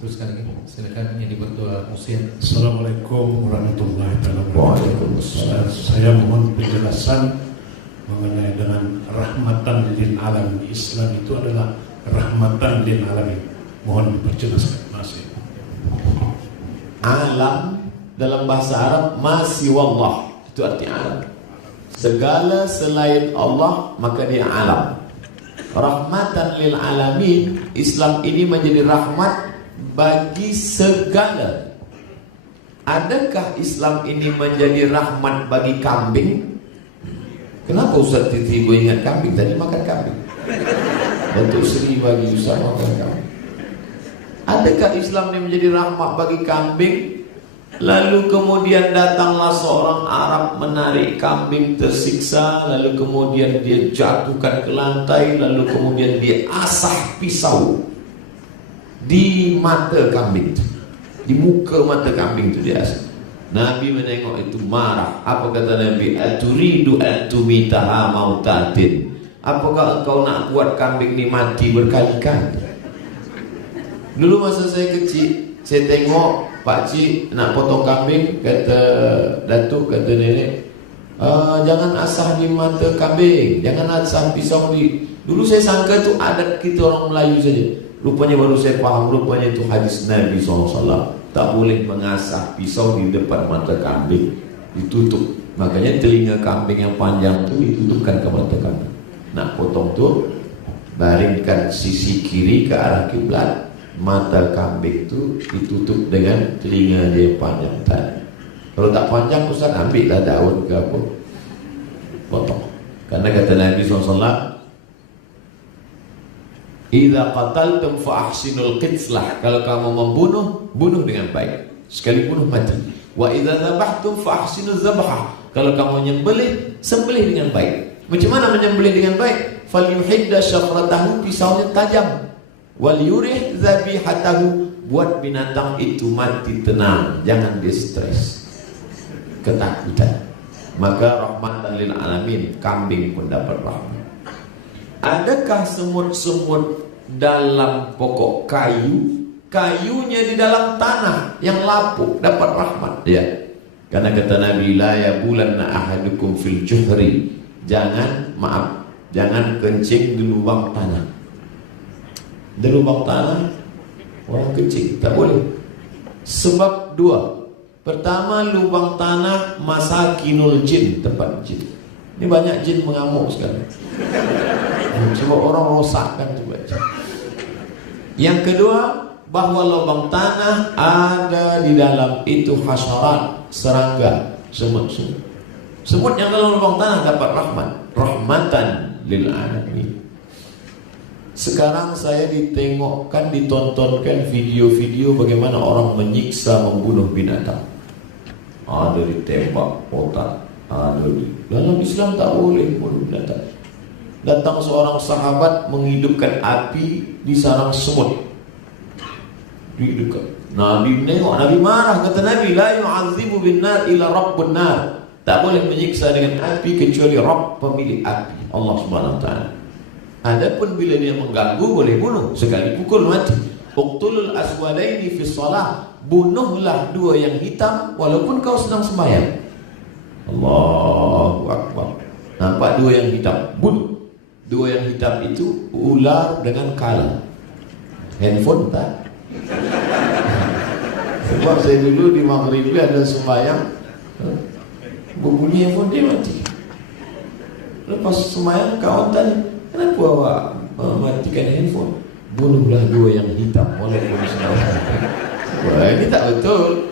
Teruskan lagi, silakan yang berdoa usia. Assalamualaikum warahmatullahi wabarakatuh. Waalaikumsalam. Saya mohon penjelasan mengenai dengan rahmatan lil alamin. Islam itu adalah rahmatan lil alamin. Mohon diperjelaskan. Masih. Alam dalam bahasa Arab masih wallah, itu arti alam. Segala selain Allah maka dia alam. Rahmatan lil alamin, Islam ini menjadi rahmat bagi segala. Adakah Islam ini menjadi rahmat bagi kambing? Kenapa Ustaz tiba-tiba ingat kambing? Tadi makan kambing. Datuk Seri bagi Ustaz makan kambing. Adakah Islam ini menjadi rahmat bagi kambing? Lalu kemudian datanglah seorang Arab menarik kambing tersiksa, lalu kemudian dia jatuhkan ke lantai, lalu kemudian dia asah pisau di mata kambing itu, di muka mata kambing itu dia asah. Nabi menengok itu marah. Apa kata Nabi? Aturidu antumitaha mautatin. Apakah engkau nak buat kambing ini mati berkali-kali? Dulu masa saya kecil, saya tengok Pak Cik nak potong kambing, kata datuk, kata nenek, jangan asah di mata kambing, jangan asah pisau di. Dulu saya sangka itu adat kita orang Melayu saja. Rupanya baru saya paham, rupanya itu hadis Nabi SAW. Tak boleh mengasah pisau di depan mata kambing, ditutup. Makanya telinga kambing yang panjang itu ditutupkan ke mata kambing. Nak potong tu, baringkan sisi kiri ke arah kiblat. Mata kambing itu ditutup dengan telinga dia panjang tadi. Kalau tak panjang, Ustaz ambillah daun ke apa, potong. Karena kata Nabi SAW, idza qataltum fa ahsinul qitlah. Kalau kamu membunuh, bunuh dengan baik. Sekali bunuh mati. Wa idza dzabhtum fa ahsinuz dzabha. Kalau kamu menyembelih, sembelih dengan baik. Macam mana menyembelih dengan baik? Falyuhidda syafratahu, pisaunya tajam. Wal yurih zabihatahu, buat binatang itu mati tenang, jangan dia stres, ketakutan. Maka rahmatan lil alamin, kambing pun dapat rahmat. Adakah semut-semut dalam pokok kayu, kayunya di dalam tanah yang lapuk dapat rahmat? Ya. Karena kata Nabi, la yabulanna ahadukum fil juhri. Jangan kencing di lubang tanah. Di lubang tanah orang kencing tak boleh. Sebab dua. Pertama, lubang tanah masakinul jin, tempat jin. Ini banyak jin mengamuk sekarang. Sebab orang rosakkan tu baca. Yang kedua, bahwa lubang tanah ada di dalam itu hasyarat, serangga, semut-semut. Semut yang dalam lubang tanah dapat rahmat, rahmatan lil alamin. Sekarang saya ditontonkan video-video bagaimana orang menyiksa, membunuh binatang. Ada ditembak otak, ada di dalam Islam tak boleh bunuh binatang. Datang seorang sahabat menghidupkan api di sarang semut. Dihidupkan. Nabi menengok, Nabi marah. Kata Nabi, la yu'adzibu bin nar ila rabbun nar. Tak boleh menyiksa dengan api kecuali Rabb, pemilik api, Allah Subhanahu wa taala. Adapun bila dia mengganggu, boleh bunuh, sekali pukul mati. Uqtulul aswadaini fi shalah, bunuhlah dua yang hitam walaupun kau sedang sembahyang. Allahu akbar. Nampak dua yang hitam, bunuh. Dua yang hitam itu ular dengan kala. Handphone tak? Sebab saya dulu di Maghrib ada sembahyang, berbunyi handphone, dia mati. Lepas sembahyang kawan tanya, kenapa awak matikan handphone? Bunuhlah dua yang hitam walaupun sembahyang. Wah, ini tak betul.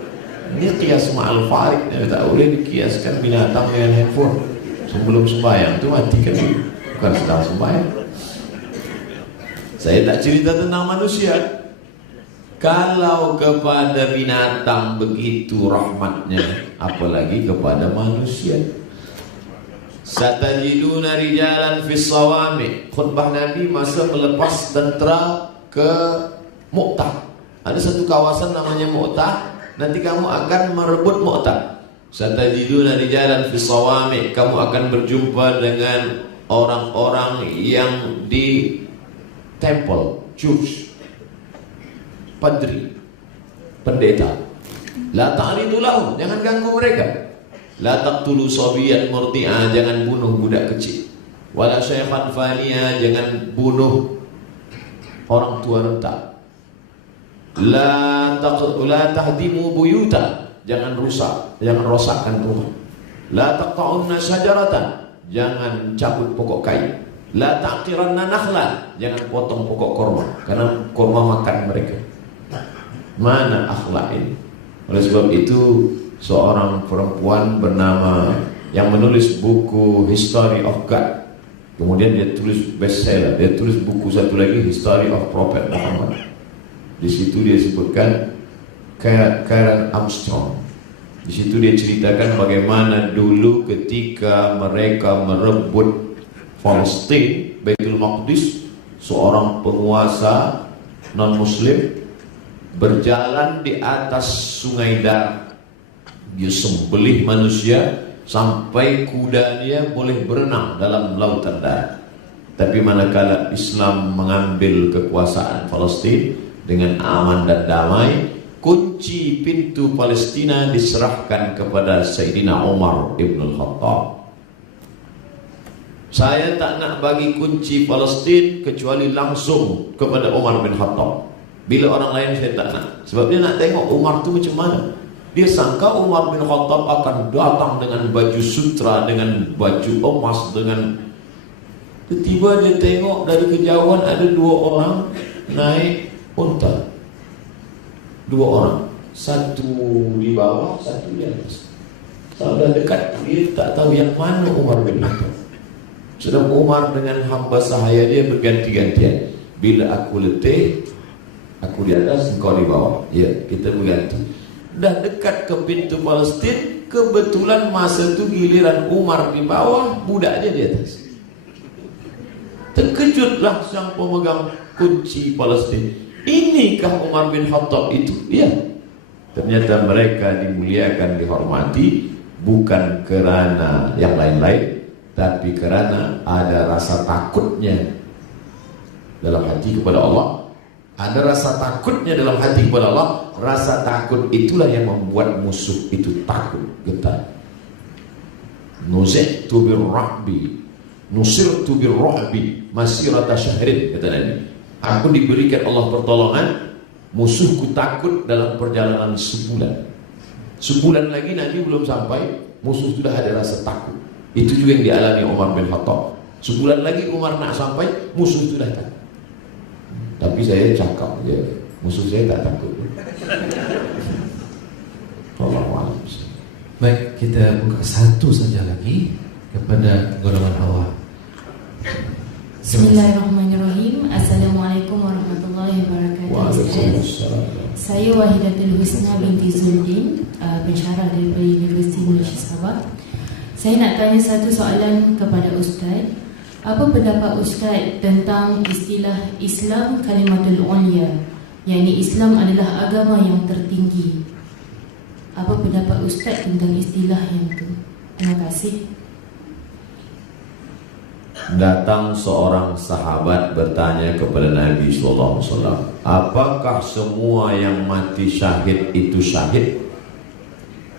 Ini kias ma'al farik. Tak boleh dikiaskan binatang dengan handphone. Sebelum sembahyang tu matikan dulu, bukan sedang sembahyang. Saya tak cerita tentang manusia. Kalau kepada binatang begitu rahmatnya, apalagi kepada manusia. Satajiduna rijalan fis sawami. Khutbah Nabi masa melepas tentera ke Mu'tah. Ada satu kawasan namanya Mu'tah. Nanti kamu akan merebut Mu'tah. Satajiduna rijalan fis sawami. Kamu akan berjumpa dengan orang-orang yang di temple, church, padri. pendeta. La ta'ridu lahum, jangan ganggu mereka. La taqtulu sabiyan murti'a, jangan bunuh budak kecil. Wala syaikhan faniya, jangan bunuh orang tua renta. La tahdimu buyutan, jangan rusak, jangan rosakkan rumah. La taqta'unna syajaratan, jangan cabut pokok kayu. La taqiranna nakhlan, jangan potong pokok korma, karena korma makan mereka. Mana akhlak ini? Oleh sebab itu, seorang perempuan bernama yang menulis buku History of God, kemudian dia tulis bestseller, dia tulis buku satu lagi History of Prophet Muhammad. Di situ dia sebutkan Karen Armstrong. Di situ dia ceritakan bagaimana dulu ketika mereka merebut Palestina, Baitul Maqdis, seorang penguasa non-Muslim berjalan di atas sungai Dar. Dia sembelih manusia sampai kudanya boleh berenang dalam lautan Dar. Tapi manakala Islam mengambil kekuasaan Palestina dengan aman dan damai, kunci pintu Palestina diserahkan kepada Sayyidina Umar ibn al-Khattab. Saya tak nak bagi kunci Palestina kecuali langsung kepada Umar bin Khattab. Bila orang lain saya tak nak. Sebab dia nak tengok Umar tu macam mana. Dia sangka Umar bin Khattab akan datang dengan baju sutra, dengan baju emas, dengan... Tiba-tiba dia tengok dari kejauhan ada dua orang naik unta. Dua orang, satu di bawah, satu di atas. Sudah dekat, dia tak tahu yang mana Umar bin Khattab. Sedang Umar dengan hamba sahaya dia berganti-gantian. Bila aku letih, aku di atas, engkau di bawah. Ya, kita berganti. Dah dekat ke pintu Palestina, kebetulan masa itu giliran Umar di bawah, budaknya di atas. Terkejutlah sang pemegang kunci Palestina. Inikah Umar bin Khattab itu? Ya. Ternyata mereka dimuliakan, dihormati bukan kerana yang lain-lain, tapi kerana ada rasa takutnya dalam hati kepada Allah. Ada rasa takutnya dalam hati kepada Allah. Rasa takut itulah yang membuat musuh itu takut, getar. Nuzi'tu birrahbi, nusirtu birrahbi masirata syahrin, kata Nabi. Aku diberikan Allah pertolongan, musuhku takut dalam perjalanan sebulan. Sebulan lagi Nabi belum sampai, musuh sudah ada rasa takut. Itu juga yang dialami Umar bin Khattab. Sebulan lagi Umar nak sampai, musuh sudah takut. Tapi saya cakap dia, musuh saya tak takut. Allahuakbar. Baik, kita buka satu saja lagi kepada golongan Hawa. Bismillahirrahmanirrahim. Assalamualaikum warahmatullahi wabarakatuh. Waalaikumsalam. Saya Wahidatul Husna binti Zuldin, pensyarah dari Universiti Malaysia Sabah. Saya nak tanya satu soalan kepada Ustaz. Apa pendapat Ustaz tentang istilah Islam Kalimatul Ulia, yakni Islam adalah agama yang tertinggi? Apa pendapat Ustaz tentang istilah yang itu? Terima kasih. Datang seorang sahabat bertanya kepada Nabi SAW, apakah semua yang mati syahid itu syahid?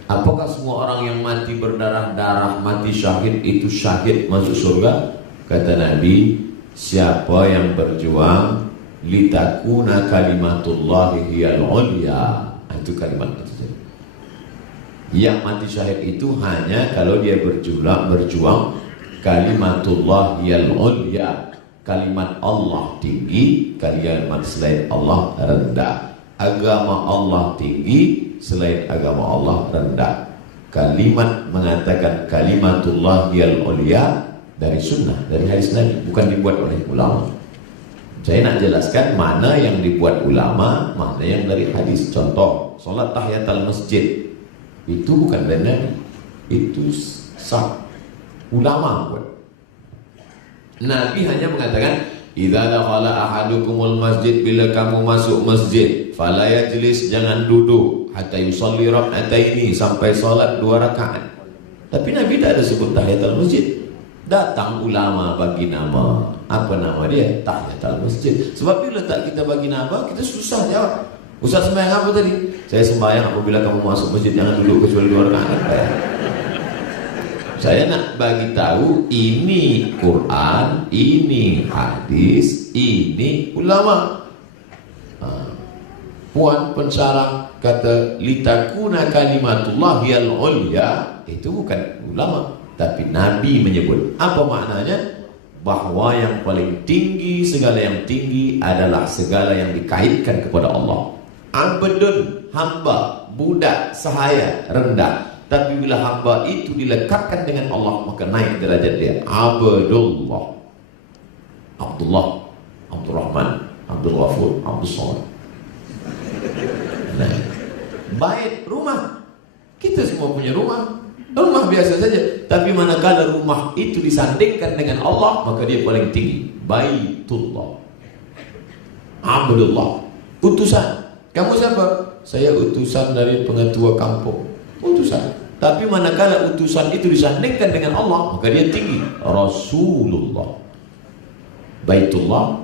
Apakah semua orang yang mati berdarah-darah, mati syahid itu syahid masuk surga? Kata Nabi, siapa yang berjuang litakuna kalimatullahi hiyal ulya, itu kalimat itu. Yang mati syahid itu hanya kalau dia berjuang kalimatullah hiyal ulya, kalimat Allah tinggi, kalimat selain Allah rendah. Agama Allah tinggi, selain agama Allah rendah. Kalimat mengatakan kalimatullah hiyal ulya dari sunnah, dari hadis Nabi, bukan dibuat oleh ulama. Saya nak jelaskan mana yang dibuat ulama, mana yang dari hadis. Contoh, solat tahiyatul masjid itu bukan dari Nabi, itu sah, ulama buat. Nabi hanya mengatakan, idza dakhala ahadukumul masjid, bila kamu masuk masjid, fala yajlis, jangan duduk, hatta yusalli rak'ataini, sampai salat 2 rakaat. Tapi Nabi tak ada sebut tahiyatul masjid. Datang ulama bagi nama. Apa nama dia? Tahiyatul masjid. Sebab bila tak kita bagi nama, kita susah jawab. Ustaz sembahyang apa tadi? Saya sembahyang apabila kamu masuk masjid jangan duduk kecuali 2 rakaat. Saya nak bagi tahu ini Quran, ini hadis, ini ulama. Puan pensarang kata litakuna kalimatullah yal ulya, itu bukan ulama, tapi Nabi menyebut. Apa maknanya? Bahwa yang paling tinggi, segala yang tinggi adalah segala yang dikaitkan kepada Allah. Abdun, hamba, budak, sahaya, rendah. Tapi bila hamba itu dilekatkan dengan Allah, maka naik derajat dia. Abdullah, Abdullah, Abdurrahman, Abdul Ghafur, Abdul Somad. Nah, bait, rumah. Kita semua punya rumah. Rumah biasa saja. Tapi manakala rumah itu disandingkan dengan Allah, maka dia paling tinggi. Baitullah, Abdullah, utusan. Kamu siapa? Saya utusan dari pengetua kampung. Utusan. Tapi manakala utusan itu disandingkan dengan Allah, maka dia tinggi. Rasulullah, Baitullah,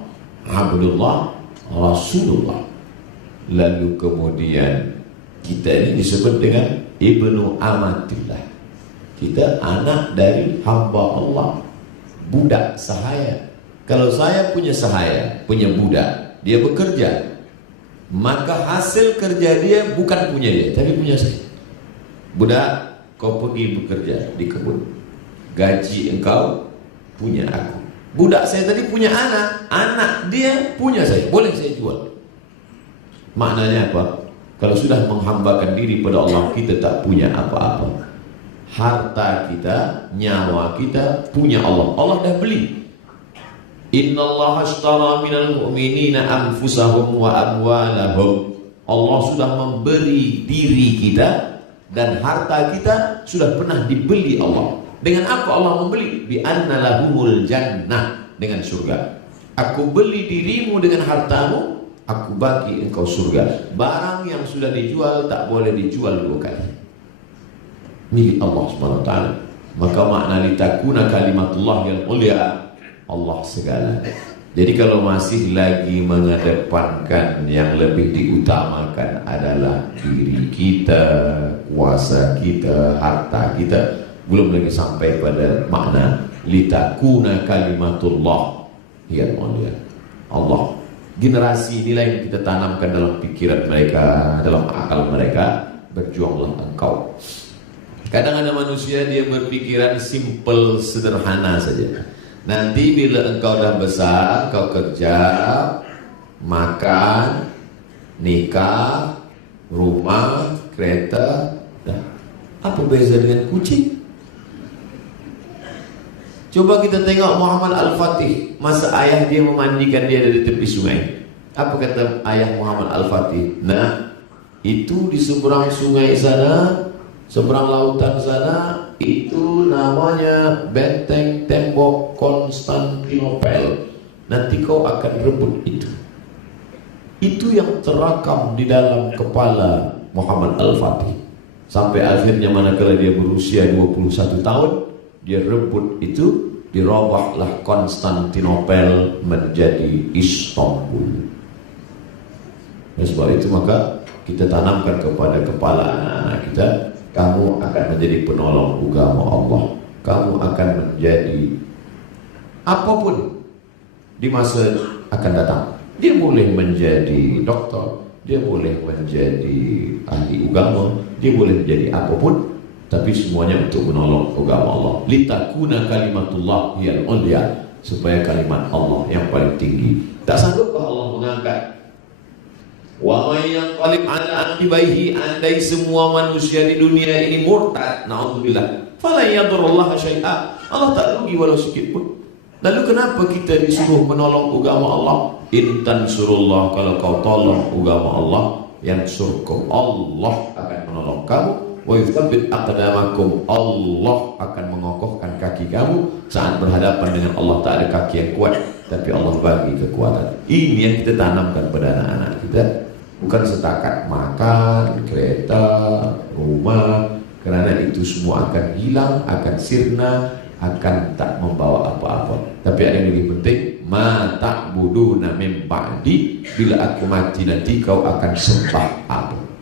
Abdullah, Rasulullah. Lalu kemudian kita ini disebut dengan Ibnu Amatillah. Kita anak dari hamba Allah, budak sahaya. Kalau saya punya sahaya, punya budak, dia bekerja, maka hasil kerja dia bukan punya dia, tapi punya saya. Budak, kau pergi bekerja di kebun, gaji engkau punya aku. Budak saya tadi punya anak, anak dia punya saya, boleh saya jual. Maknanya apa? Kalau sudah menghambakan diri pada Allah, kita tak punya apa-apa. Harta kita, nyawa kita punya Allah. Allah dah beli. Innallaha ashtara minal mu'minina anfusahum wa amwalahum. Allah sudah memberi diri kita dan harta kita sudah pernah dibeli Allah. Dengan apa Allah membeli? Bi anna lahumul jannah, dengan surga. Aku beli dirimu dengan hartamu, aku bagi engkau surga. Barang yang sudah dijual tak boleh dijual 2 kali. Milik Allah SWT. Maka makna litakuna kalimatullah yang ulya, Allah segala. Jadi kalau masih lagi mengedepankan yang lebih diutamakan adalah diri kita, kuasa kita, harta kita, belum lagi sampai pada makna litakuna kalimatullah yang ulya, Allah. Generasi inilah yang kita tanamkan dalam pikiran mereka, dalam akal mereka. Berjuanglah engkau. Kadang ada manusia dia berpikiran simple, sederhana saja. Nanti bila engkau dah besar, kau kerja, makan, nikah, rumah, kereta, dah. Apa beza dengan kucing? Coba kita tengok Muhammad Al-Fatih, masa ayah dia memandikan dia dari tepi sungai. Apa kata ayah Muhammad Al-Fatih? Nah, itu di seberang sungai sana, seberang lautan sana, itu namanya benteng tembok Konstantinopel. Nanti kau akan rebut itu. Itu yang terakam di dalam kepala Muhammad Al-Fatih. Sampai akhirnya manakala dia berusia 21 tahun, dia rebut itu, dirobahlah Konstantinopel menjadi Istanbul. Dan sebab itu maka kita tanamkan kepada kepala anak-anak kita, kamu akan menjadi penolong agama Allah. Kamu akan menjadi apapun di masa akan datang. Dia boleh menjadi doktor, dia boleh menjadi ahli agama, dia boleh menjadi apapun, tapi semuanya untuk menolong agama Allah. Litakuna kalimatullah hiyal ulya, supaya kalimat Allah yang paling tinggi. Tak sanggupkah Allah mengangkat? Wa may yanqalib ala aqibaihi, andai semua manusia di dunia ini murtad, naudzubillah, fala yadurullah syai'a, Allah tak rugi walau sikit pun. Lalu kenapa kita disuruh menolong agama Allah? In tansurullah, kalau kau tolong agama Allah, yansurkum, Allah akan menolong kamu. Wa yuthabbit aqdamakum, Allah akan mengokohkan kaki kamu saat berhadapan dengan Allah. Tak ada kaki yang kuat, tapi Allah bagi kekuatan. Ini yang kita tanamkan pada anak-anak kita. Bukan setakat makan, kereta, rumah, kerana itu semua akan hilang, akan sirna, akan tak membawa apa-apa. Tapi ada yang lebih penting, ma ta'buduna min ba'di, bila aku mati nanti kau akan sembah apa?